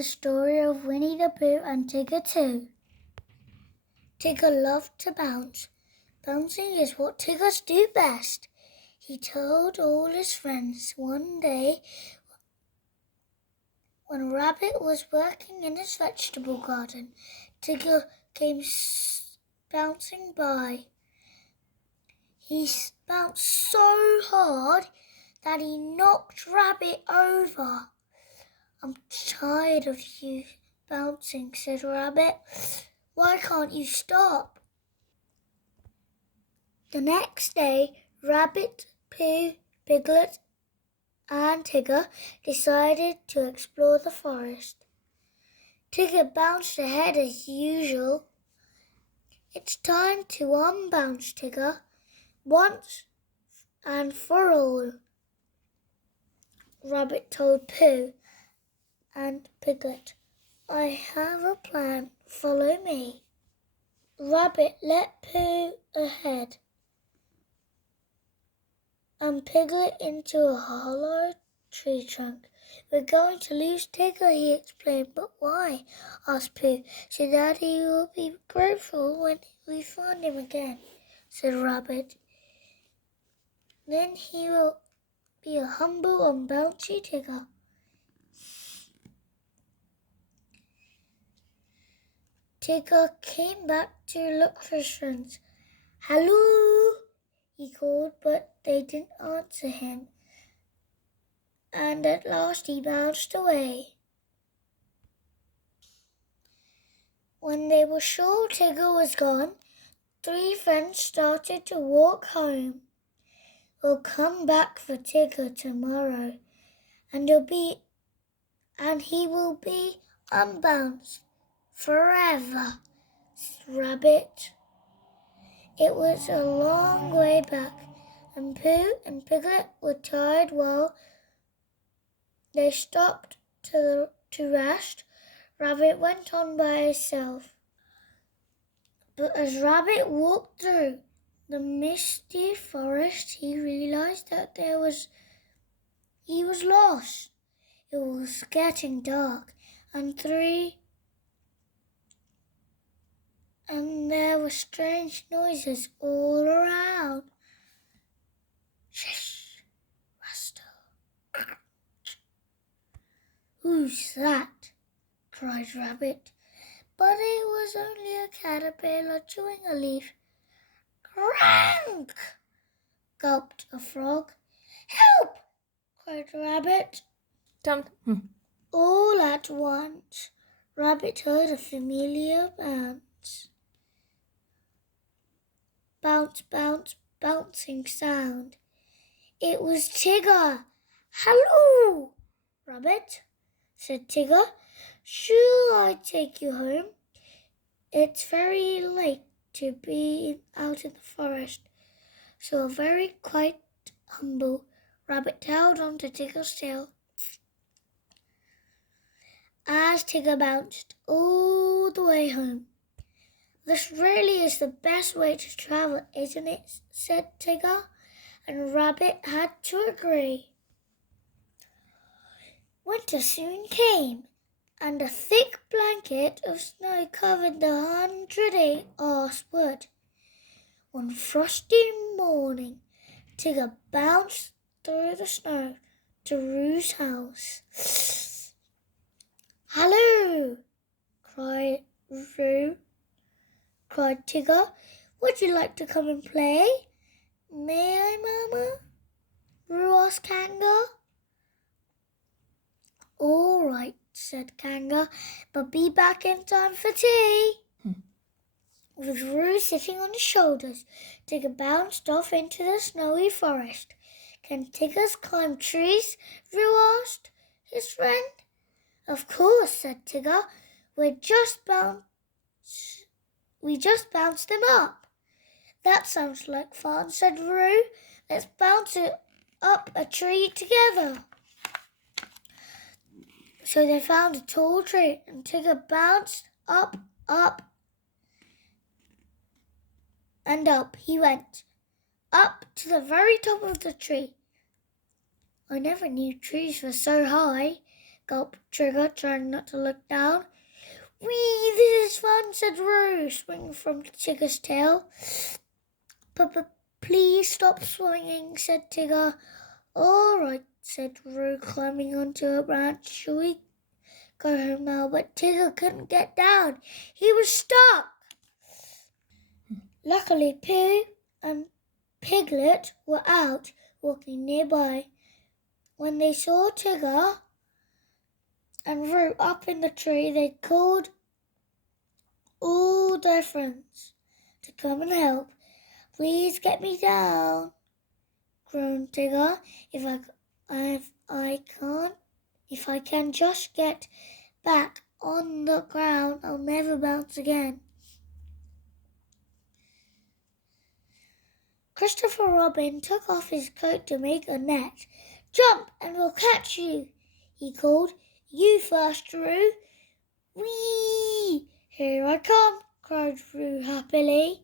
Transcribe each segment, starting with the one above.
the story of Winnie the Pooh and Tigger too. Tigger loved to bounce. Bouncing is what Tiggers do best. He told all his friends one day when Rabbit was working in his vegetable garden. Tigger came bouncing by. He bounced so hard that he knocked Rabbit over. "I'm tired of you bouncing," said Rabbit. "Why can't you stop?" The next day, Rabbit, Pooh, Piglet, and Tigger decided to explore the forest. Tigger bounced ahead as usual. "It's time to unbounce, Tigger, once and for all," Rabbit told Pooh and Piglet. "I have a plan. Follow me." Rabbit led Pooh ahead and Piglet into a hollow tree trunk. "We're going to lose Tigger," he explained. "But why?" asked Pooh. "So Daddy will be grateful when we find him again," said Rabbit. "Then he will be a humble and bouncy Tigger." Tigger came back to look for his friends. "Hello," he called, but they didn't answer him. And at last he bounced away. When they were sure Tigger was gone, three friends started to walk home. "We'll come back for Tigger tomorrow, and he will be unbounced forever," said Rabbit. It was a long way back, and Pooh and Piglet were tired while they stopped to rest. Rabbit went on by himself. But as Rabbit walked through the misty forest, he realized that he was lost. It was getting dark, and there were strange noises all around. "Shush, Rustle." "Who's that?" cried Rabbit. But it was only a caterpillar chewing a leaf. "Crank!" gulped a frog. "Help!" cried Rabbit. All at once, Rabbit heard a familiar bouncing sound. It was Tigger. "Hello, Rabbit," said Tigger. "Shall I take you home? It's very late to be out in the forest." So very quite humble, Rabbit held on to Tigger's tail as Tigger bounced all the way home. "This really is the best way to travel, isn't it?" said Tigger, and Rabbit had to agree. Winter soon came, and a thick blanket of snow covered the 100-acre wood. One frosty morning, Tigger bounced through the snow to Roo's house. "Hello," cried Roo. Cried Tigger. "Would you like to come and play?" "May I, Mama?" Roo asked Kanga. "All right," said Kanga, "but be back in time for tea." With Roo sitting on his shoulders, Tigger bounced off into the snowy forest. "Can Tiggers climb trees?" Roo asked his friend. "Of course," said Tigger. We just bounced them up." "That sounds like fun," said Roo. "Let's bounce up a tree together." So they found a tall tree, and Tigger bounced up, and up he went, up to the very top of the tree. "I never knew trees were so high," gulped Tigger, trying not to look down. Whee, this is fun, said Roo, swinging from Tigger's tail. But please stop swinging, said Tigger. All right, said Roo, climbing onto a branch. Shall we go home now? But Tigger couldn't get down. He was stuck. Luckily, Pooh and Piglet were out walking nearby. When they saw Tigger and Roo up in the tree, they called all their friends to come and help. Please get me down, groaned Tigger. If I can just get back on the ground, I'll never bounce again. Christopher Robin took off his coat to make a net. Jump and we'll catch you, he called. You first, Roo. Whee! Here I come, cried Roo happily.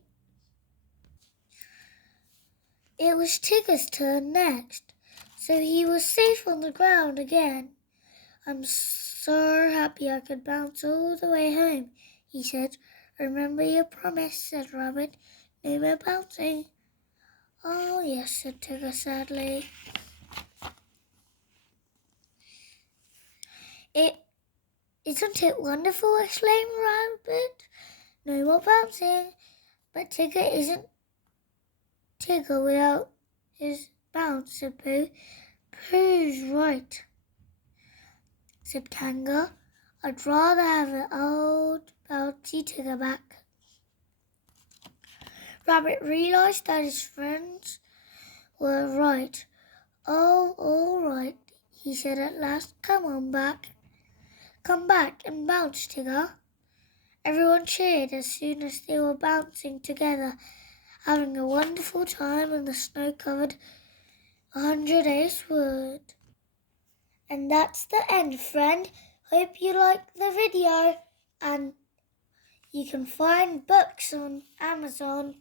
It was Tigger's turn next, so he was safe on the ground again. I'm so happy I could bounce all the way home, he said. Remember your promise, said Robin. No more bouncing. Oh, yes, said Tigger sadly. Isn't it wonderful, exclaimed Rabbit. No more bouncing. But Tigger isn't Tigger without his bounce, said Pooh. Pooh's right, said Kangaroo. I'd rather have an old bouncy Tigger back. Rabbit realised that his friends were right. Oh, all right, he said at last. Come back and bounce, Tigger. Everyone cheered as soon as they were bouncing together, having a wonderful time in the snow-covered 100-acre wood. And that's the end, friend. Hope you liked the video, and you can find books on Amazon.